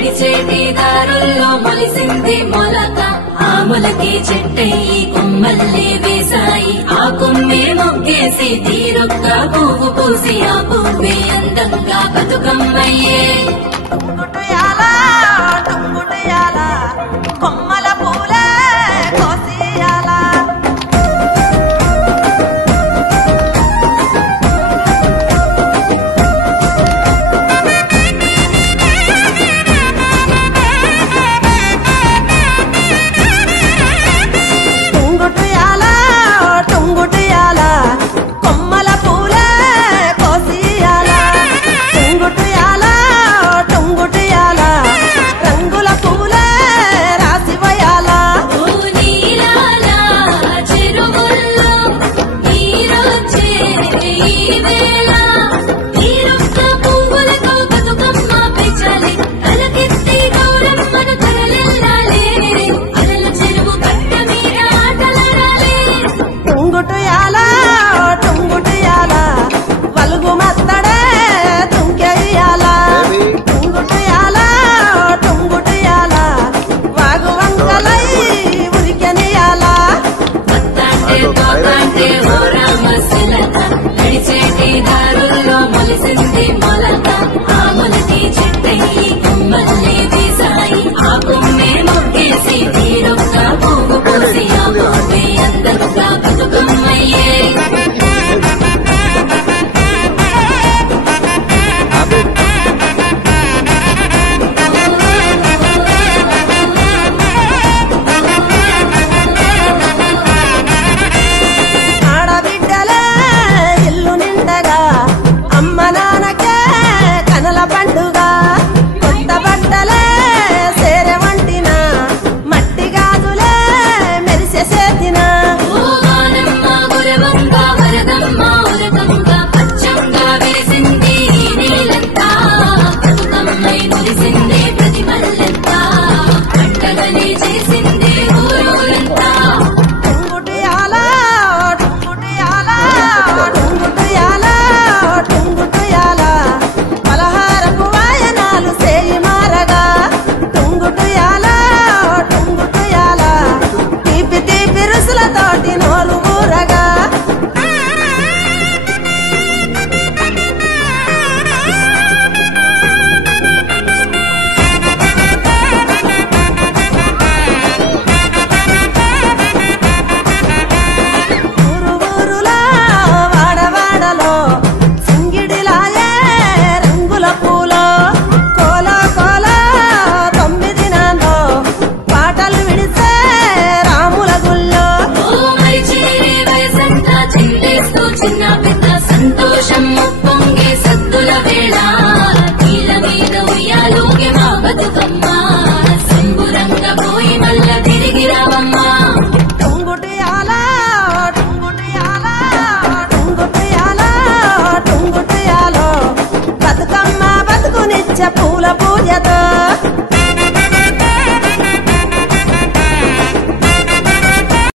నడిచేటి దారుల్లో మొలిసింది మొలక ఆ మొలకే చెట్టయి కొమ్మల్లే వేసాయి ఆ కొమ్మే మొగ్గేసి తీరొక్క పువ్వు పూసి ఆ పువ్వే అందంగా బతుకమ్మయ్యే కొమ్మల పూలే కోసియాల టుంగుటియాల కొమ్మల పూలే కోసియాల టుంగుటియాల రంగుల పూలే రాసివయాల చెరువుల్లో నీరొచ్చే ఈ వేళ తీరొక్క పువ్వులతో బతుకమ్మ పెంచాలి తలకెత్తి గౌరమ్మను తరలిల్లాలి అలల చెరువు కట్ట మీద ఆటలాడాలి టుంగుటియాల వలుగు మత్తడే తుంకెయ్యాల టుంగుటియాల వాగు వంకలై ఉరికెనియాల వత్తాంటే తోతాంటే ఓ రామశిలక నడిచేటి దారుల్లో మొలిసింది మొలక ఆ మొలకి చెట్టయి కొమ్మల్లే వేసాయి ఆ కొమ్మే మొగ్గేసి తీరొక్క పువ్వు పూసి ఆ పువ్వే అందంగా బతుకమ్మయ్యే ఆడబిడ్డలే ఇల్లు నిండగా అమ్మ నాన్నకే కనుల పండుగ కొత్త బట్టలే సేర వంటిన మట్టి గాజులే మెరిసే చేతిన ఓగానమ్మ గురవంగ వరదమ్మ ఉరకంగ పచ్చంగా విరిసింది ఈ నీలంతా బతుకమ్మై మురిసింది ప్రతి మల్లెంతా పంటగనే చేసింది ఊరూరంతా టుంగుటియాల పలహారపు వాయనాలు సేయి మారగా టుంగుటియాల తీపి తీపి రుసులతోటి నోరు ఊరగా ఊరులో వాడవాడలో సింగిడిలాయే రంగుల పూలో కోల 9 నాలో పాటలు విడిసే రాముల గుల్లో ఓ మరిచేరే వయసంతా చిందేస్తూ చిన్న పెద్ద సంతోషం పొంగే సద్దుల వేళ కీల మీద ఉయ్యాలోకి మా బతుకమ్మ సంబురంగా పోయి మల్ల తిరిగి రావమ్మా టుంగుటియాలో బతుకమ్మ బతుకునిచ్చ పూల పూజతో